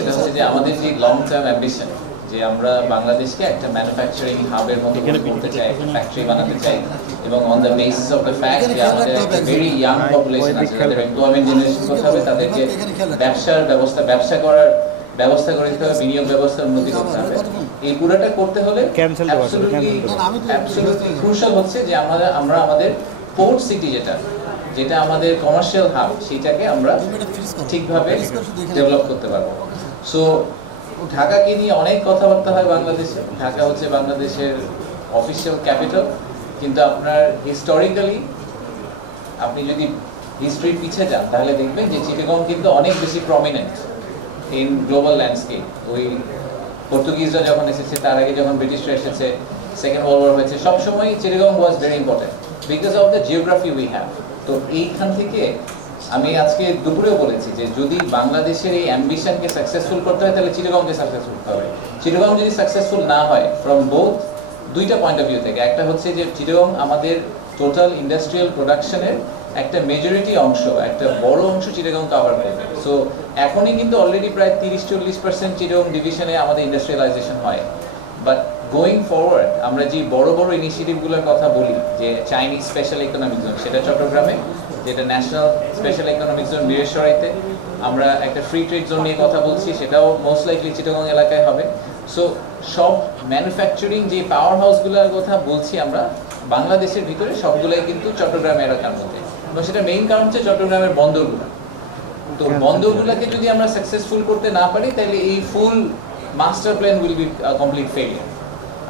সেটা হচ্ছে যে আমাদের যে লং টার্ম অ্যাম্বিশন যে আমরা বাংলাদেশকে একটা ম্যানুফ্যাকচারিং হাবের মতো করতে চাই একটা ফ্যাক্টরি বানাতে চাই এবং on the basis of the fact যে আমাদের একটা ভেরি ইয়াং পপুলেশন আছে যাদের এমপ্লয়মেন্ট জেনারেশন করতে হবে তাদেরকে ব্যবসার ব্যবস্থা ব্যবসা করার ব্যবস্থা করে দিতে হবে বিনিয়োগ ব্যবস্থার উন্নতি করতে হবে। এই পুরোটা করতে হলে ক্রুশাল হচ্ছে যে আমরা আমরা আমাদের পোর্ট সিটি যেটা যেটা আমাদের কমার্শিয়াল হাব সেটাকে আমরা ঠিকভাবে ডেভেলপ করতে পারব। সো ঢাকাকে নিয়ে অনেক কথাবার্তা হয় বাংলাদেশে। ঢাকা হচ্ছে বাংলাদেশের অফিসিয়াল ক্যাপিটাল কিন্তু আপনার হিস্টোরিক্যালি আপনি যদি হিস্ট্রির পিছিয়ে যান, তাহলে দেখবেন যে চিটাগং কিন্তু অনেক বেশি প্রমিনেন্ট ইন গ্লোবাল ল্যান্ডস্কেপ ওই পর্তুগিজরা যখন এসেছে, তার আগে যখন ব্রিটিশরা এসেছে সেকেন্ড ওয়ার্ল্ড ওয়ার হয়েছে সবসময় Chittagong was very important because of the geography we have তো এইখান থেকে আমি আজকে দুপুরেও বলেছি যে যদি বাংলাদেশের এই অ্যাম্বিশনকে সাকসেসফুল করতে হয়, তাহলে চিটাগংকে সাকসেসফুল করতে হবে। চিটাগং যদি সাকসেসফুল না হয় ফ্রম বোথ দুইটা পয়েন্ট অফ ভিউ থেকে, একটা হচ্ছে যে চিটাগং আমাদের টোটাল ইন্ডাস্ট্রিয়াল প্রোডাকশনের একটা মেজরিটি অংশ, একটা বড় অংশ চিটাগং কভার করবে সো এখনই কিন্তু অলরেডি প্রায় তিরিশ চল্লিশ পার্সেন্ট চিটাগং ডিভিশনে আমাদের ইন্ডাস্ট্রিয়ালাইজেশন হয়। বাট গোয়িং ফরওয়ার্ড আমরা যে বড় বড় ইনিশিয়েটিভগুলোর কথা বলি যে চাইনিজ স্পেশাল ইকোনমিক জোন সেটা চট্টগ্রামে যেটা ন্যাশনাল স্পেশাল ইকোনমিক জোন বীরেশ্বরাইতে আমরা একটা ফ্রি ট্রেড জোন নিয়ে কথা বলছি সেটাও মোস্ট লাইকলি চিটাগং এলাকায় হবে। সো সব ম্যানুফ্যাকচারিং যে পাওয়ার হাউসগুলোর কথা বলছি আমরা বাংলাদেশের ভিতরে সবগুলোই কিন্তু চট্টগ্রাম এলাকার মধ্যে। এবং সেটা মেইন কারণ হচ্ছে চট্টগ্রামের বন্দরগুলো। তো বন্দরগুলোকে যদি আমরা সাকসেসফুল করতে না পারি তাহলে এই full master plan will be complete failure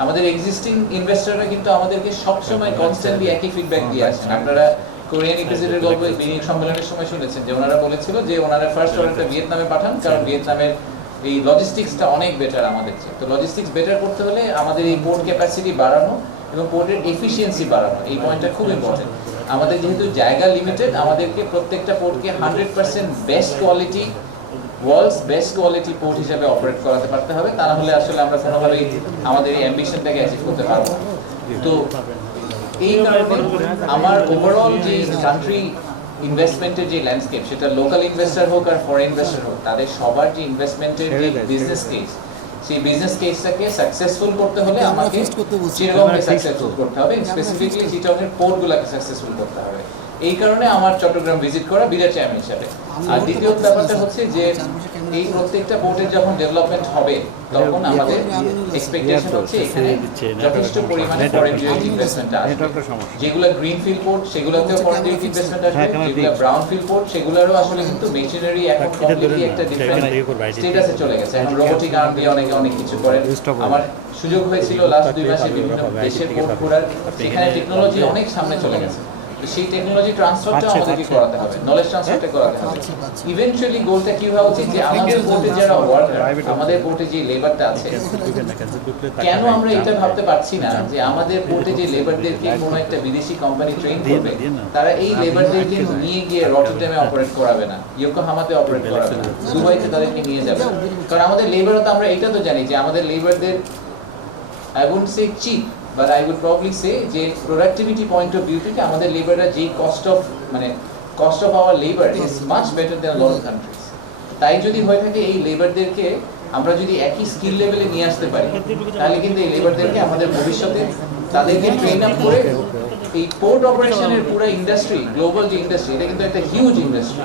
আমাদের এক্সিস্টিং ইনভেস্টররা কিন্তু আমাদেরকে সবসময় কনস্ট্যান্টলি একই ফিডব্যাক দিয়ে আসছেন। আপনারা কোরিয়ান ইপিসিডের গল্প বিনিয়োগ সম্মেলনের সময় শুনেছেন যে ওনারা বলেছিল যে ওনারা ফার্স্ট অর্ডারটা ভিয়েতনামে পাঠান কারণ ভিয়েতনামের এই লজিস্টিক্সটা অনেক বেটার আমাদের চেয়ে। তো লজিস্টিক্স বেটার করতে হলে আমাদের এই পোর্ট ক্যাপাসিটি বাড়ানো এবং পোর্টের এফিসিয়েন্সি বাড়ানো এই পয়েন্টটা খুব ইম্পর্টেন্ট আমাদের যেহেতু জায়গা লিমিটেড আমাদেরকে প্রত্যেকটা পোর্টকে hundred percent best quality world's best quality port হিসেবে অপারেট করাতে পারতে হবে। তা না হলে আসলে আমরা কোনোভাবেই আমাদের এই অ্যাম্বিশনটাকে অ্যাচিভ করতে পারব তো এই কারণে আমার ওভারঅল যে কান্ট্রি ইনভেস্টমেন্টের যে ল্যান্ডস্কেপ সেটা লোকাল ইনভেস্টর হোক আর ফরেন ইনভেস্টর হোক তাদের সবার যে ইনভেস্টমেন্টের যে বিজনেস কেস সেই বিজনেস কেসটাকে সাকসেসফুল করতে হলে আমাকে চিরগমকে সাকসেসফুল করতে হবে। স্পেসিফিকলি চিটগের পোর্টগুলোকে সাকসেসফুল করতে হবে। এই কারণে আমার চট্টগ্রাম ভিজিট করা বিরাট চ্যাম হিসাবে আর দ্বিতীয় ব্যাপারটা হচ্ছে যে এই প্রত্যেকটা পোর্টের যখন ডেভেলপমেন্ট হবে তখন আমাদের এক্সপেকটেশন হচ্ছে এখানে যথেষ্ট পরিমাণে ফরেন ডিরেক্ট ইনভেস্টমেন্ট আসবে। যেগুলো গ্রিন ফিল্ড পোর্ট সেগুলোতেও ফরেন ডিরেক্ট ইনভেস্টমেন্ট আসবে। হ্যাঁ, যেগুলো ব্রাউন ফিল্ড পোর্ট সেগুলোরও আসলে কিন্তু মেশিনারি এখন কমপ্লিটলি একটা ডিফারেন্ট স্টেটাসে চলে গেছে। এখন রোবোটিক আর্ম দিয়ে অনেকে অনেক কিছু করেন। আমার সুযোগ হয়েছিল লাস্ট দুই মাসে বিভিন্ন দেশের পাবে। ঘোরার। সেখানে টেকনোলজি অনেক সামনে চলে গেছে। সেই টেকনোলজি ট্রান্সফারটা আমাদেরকে করাতে হবে নলেজ ট্রান্সফারটা করাতে হবে। পাচ্ছে। গোলটা কি হওয়া উচিত? যে আমাদের পোর্টে যারা ওয়ার্কার আমাদের পোর্টে যে লেবারটা আছে কেন আমরা এটা ভাবতে পারছি না যে আমাদের পোর্টে যে লেবারদেরকে কোনো একটা বিদেশি কোম্পানি ট্রেন করবে। তারা এই লেবারদেরকে নিয়ে গিয়ে রটারডামে অপারেট করাবে না ইয়োকোহামাতে অপারেট করাবে না দুবাইতে তাদেরকে নিয়ে যাবে। কারণ আমাদের লেবারও তো আমরা এটা তো জানি যে আমাদের লেবারদের I would say cheap but I would probably say যে প্রোডাক্টিভিটি পয়েন্ট অফ ভিউ থেকে আমাদের লেবাররা যে কস্ট অফ মানে cost of our labour is much better than lot countries তাই যদি হয়ে থাকে এই লেবারদেরকে আমরা যদি একই স্কিল লেভেলে নিয়ে আসতে পারি, তাহলে কিন্তু এই লেবারদেরকে আমাদের ভবিষ্যতে তাদেরকে ট্রেন আপ করে এই পোর্ট অপারেশনের পুরো ইন্ডাস্ট্রি গ্লোবাল যে ইন্ডাস্ট্রি এটা কিন্তু একটা হিউজ ইন্ডাস্ট্রি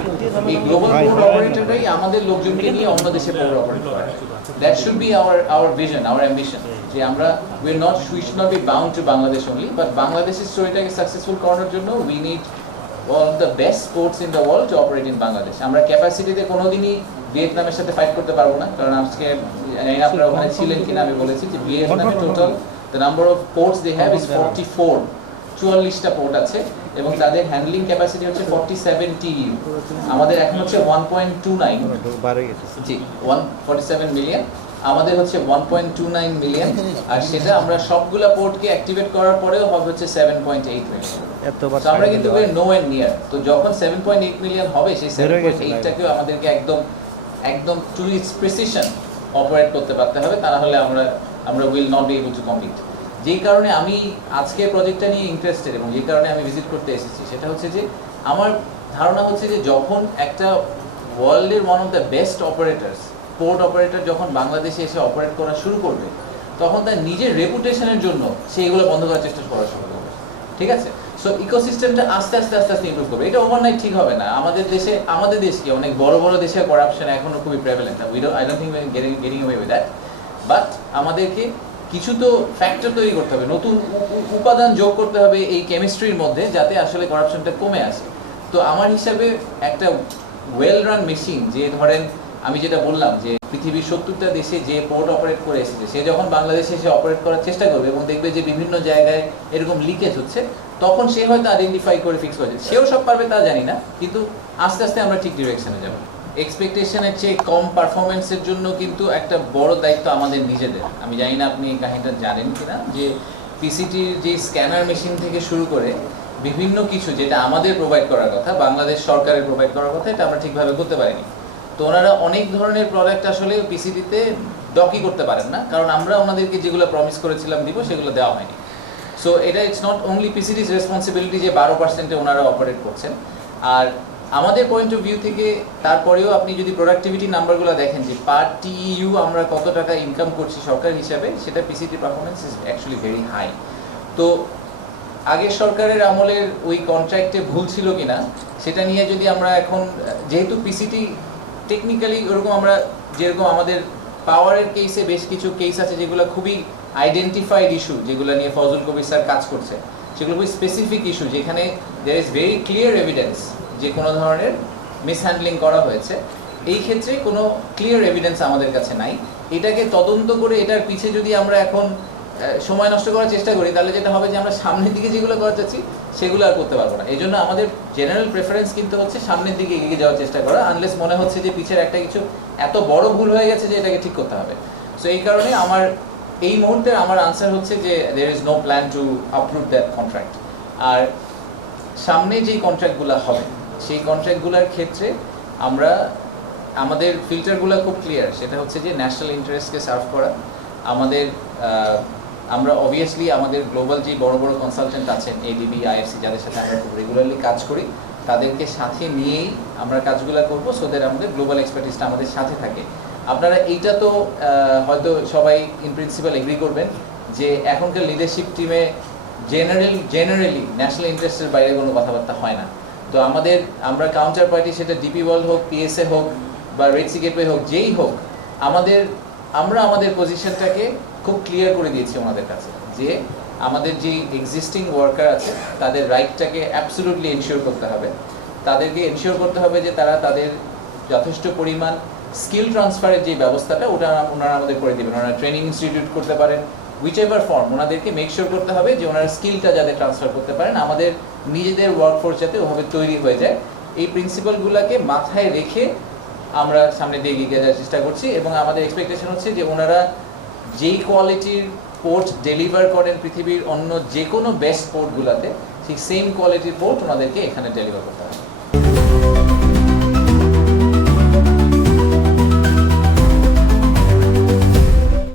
এই গ্লোবাল পোর্ট অপারেটররাই আমাদের লোকজনকে নিয়ে অন্য দেশে পোর্ট অপারেট করে। That should be our our vision our ambition যে আমরা we are not we should not be bound to Bangladesh only but বাংলাদেশের স্টোরিটাকে সাকসেসফুল করানোর জন্য we need of the best sports in the world to operate in Bangladesh আমরা ক্যাপাসিটিতে কোনোদিনই ভিয়েতনামের সাথে ফাইট করতে পারব না কারণ আজকে জানি না আপনারা ওখানে ছিলেন কিনা আমি বলেছি যে ভিয়েতনামে total the number of ports they have is forty four চুয়াল্লিশটা port আছে এবং তাদের হ্যান্ডলিং ক্যাপাসিটি হচ্ছে ফর্টি সেভেন টিইউ আমাদের এখন হচ্ছে one point two nine G one forty seven million আমাদের হচ্ছে one point two nine million আর সেটা আমরা সবগুলা পোর্টকে অ্যাক্টিভেট করার পরেও হবে হচ্ছে সেভেন পয়েন্ট এইট মিলিয়ন আমরা কিন্তু নো এন্ড নিয়ার তো যখন 7.8 মিলিয়ন হবে সেই বের হয়ে গেছে 7.8 টাকেও আমাদেরকে একদম একদম টু ইটস প্রিসিশন অপারেট করতে পারতে হবে। তা না হলে আমরা আমরা will not be able to complete যেই কারণে আমি আজকে প্রজেক্টটা নিয়ে ইন্টারেস্টেড এবং যে কারণে আমি ভিজিট করতে এসেছি, সেটা হচ্ছে যে আমার ধারণা হচ্ছে যে যখন একটা ওয়ার্ল্ডের one of the best operators port operator যখন বাংলাদেশে এসে অপারেট করা শুরু করবে, তখন তার নিজের রেপুটেশনের জন্য সে এগুলো বন্ধ করার চেষ্টা করা শুরু করবে। ঠিক আছে? সো ইকোসিস্টেমটা আস্তে আস্তে আস্তে আস্তে ইমপ্রুভ করবে। এটা ওভারনাইট ঠিক হবে না। আমাদের দেশে, আমাদের দেশ কি অনেক বড় বড় দেশে করাপশন এখনও খুবই prevalent I don't think getting getting away with that but আমাদেরকে কিছু তো ফ্যাক্টর তৈরি করতে হবে। নতুন উপাদান যোগ করতে হবে এই কেমিস্ট্রির মধ্যে যাতে আসলে করাপশনটা কমে আসে। তো আমার হিসাবে একটা ওয়েল রান মেশিন যে ধরেন আমি যেটা বললাম যে পৃথিবীর সত্তরটা দেশে যে পোর্ট অপারেট করে এসেছে, সে যখন বাংলাদেশে এসে অপারেট করার চেষ্টা করবে এবং দেখবে যে বিভিন্ন জায়গায় এরকম লিকেজ হচ্ছে, তখন সে হয়তো আইডেন্টিফাই করে ফিক্স হয়েছে সেও সব পারবে তা জানি না, কিন্তু আস্তে আস্তে আমরা ঠিক ডিরেকশনে যাব। এক্সপেকটেশনের চেয়ে কম পারফরমেন্সের জন্য কিন্তু একটা বড় দায়িত্ব আমাদের নিজেদের। আমি জানি না আপনি এই কাহিনীটা জানেন কিনা, যে পিসিটির যে স্ক্যানার মেশিন থেকে শুরু করে বিভিন্ন কিছু যেটা আমাদের প্রোভাইড করার কথা, বাংলাদেশ সরকারের প্রোভাইড করার কথা, এটা আমরা ঠিকভাবে করতে পারিনি। তো ওনারা অনেক ধরনের প্রোডাক্ট আসলে পিসিটিতে ডকি করতে পারেন না, কারণ আমরা ওনাদেরকে যেগুলো প্রমিস করেছিলাম দিব, সেগুলো দেওয়া হয়নি। সো এটা it's not only PCT's responsibility যে বারো পার্সেন্টে ওনারা অপারেট করছেন, আর আমাদের পয়েন্ট অফ ভিউ থেকে তারপরেও আপনি যদি প্রোডাক্টিভিটি নাম্বারগুলো দেখেন যে পার টিইউ আমরা কত টাকা ইনকাম করছি সরকার হিসাবে, সেটা PCT performance is actually very high তো আগের সরকারের আমলের ওই কন্ট্রাক্টে ভুল ছিল কিনা, সেটা নিয়ে যদি আমরা এখন, যেহেতু পিসিটি টেকনিক্যালি ওরকম আমরা, যেরকম আমাদের পাওয়ারের কেসে বেশ কিছু কেস আছে যেগুলো খুবই আইডেন্টিফাইড ইস্যু যেগুলো নিয়ে ফজল কবির স্যার কাজ করছে, সেগুলো খুবই স্পেসিফিক ইস্যু যেখানে there is very clear evidence যে কোনো ধরনের মিসহ্যান্ডলিং করা হয়েছে, এই ক্ষেত্রে কোনো ক্লিয়ার এভিডেন্স আমাদের কাছে নাই। এটাকে তদন্ত করে এটার পিছে যদি আমরা এখন সময় নষ্ট করার চেষ্টা করি, তাহলে যেটা হবে যে আমরা সামনের দিকে যেগুলো করা যাচ্ছি সেগুলো আর করতে পারব না। এই জন্য আমাদের জেনারেল প্রেফারেন্স কিন্তু হচ্ছে সামনের দিকে এগিয়ে যাওয়ার চেষ্টা করা আনলেস মনে হচ্ছে যে পিছের একটা কিছু এত বড় ভুল হয়ে গেছে যে এটাকে ঠিক করতে হবে। সো এই কারণে আমার, এই মুহূর্তে আমার আনসার হচ্ছে যে there is no plan to approve that contract আর সামনে যেই কন্ট্রাক্টগুলো হবে সেই কন্ট্রাক্টগুলোর ক্ষেত্রে আমরা, আমাদের ফিল্টারগুলো খুব ক্লিয়ার সেটা হচ্ছে যে ন্যাশনাল ইন্টারেস্টকে সার্ভ করা। আমাদের আমরা অবভিয়াসলি আমাদের গ্লোবাল যে বড় বড় কনসালটেন্ট আছেন এডিবি আইএফসি যাদের সাথে আমরা খুব রেগুলারলি কাজ করি, তাদেরকে সাথে নিয়েই আমরা কাজগুলো করব সোদের আমাদের গ্লোবাল এক্সপার্টিসটা আমাদের সাথে থাকে। আপনারা এইটা তো হয়তো সবাই ইন প্রিন্সিপাল এগ্রি করবেন যে এখনকার লিডারশিপ টিমে জেনারেল জেনারেলি ন্যাশনাল ইন্টারেস্টের বাইরে কোনো কথাবার্তা হয় না। তো আমাদের, আমরা কাউন্টার পার্টি সেটা ডিপি ওয়ার্ল্ড হোক পিএসএ হোক, বা রেড সি গেটওয়ে হোক, যেই হোক, আমাদের, আমরা আমাদের পজিশনটাকে খুব ক্লিয়ার করে দিয়েছি ওনাদের কাছে, যে আমাদের যে এক্সিস্টিং ওয়ার্কার আছে, তাদের রাইটটাকে অ্যাবসলুটলি এনশিওর করতে হবে। তাদেরকে এনশিওর করতে হবে যে তারা তাদের যথেষ্ট পরিমাণ স্কিল ট্রান্সফারের যে ব্যবস্থাটা, ওটা ওনারা আমাদের করে দেবেন। ওনারা ট্রেনিং ইনস্টিটিউট করতে পারেন উইচ এভার ফর্ম ওনাদেরকে মেক শিওর করতে হবে যে ওনারা স্কিলটা যাতে ট্রান্সফার করতে পারেন। আমাদের নিজেদের ওয়ার্কফোর্স যাতে ওভাবে তৈরি হয়ে যায়। এই প্রিন্সিপালগুলোকে মাথায় রেখে আমরা সামনে দিয়ে এগিয়ে যাওয়ার চেষ্টা করছি এবং আমাদের এক্সপেকটেশন হচ্ছে যে ওনারা যেই কোয়ালিটির পোর্ট ডেলিভার করেন পৃথিবীর অন্য যে কোনো বেস্ট পোর্টগুলোতে সেই সেম কোয়ালিটির পোর্ট ওনাদেরকে এখানে ডেলিভার করতে হবে।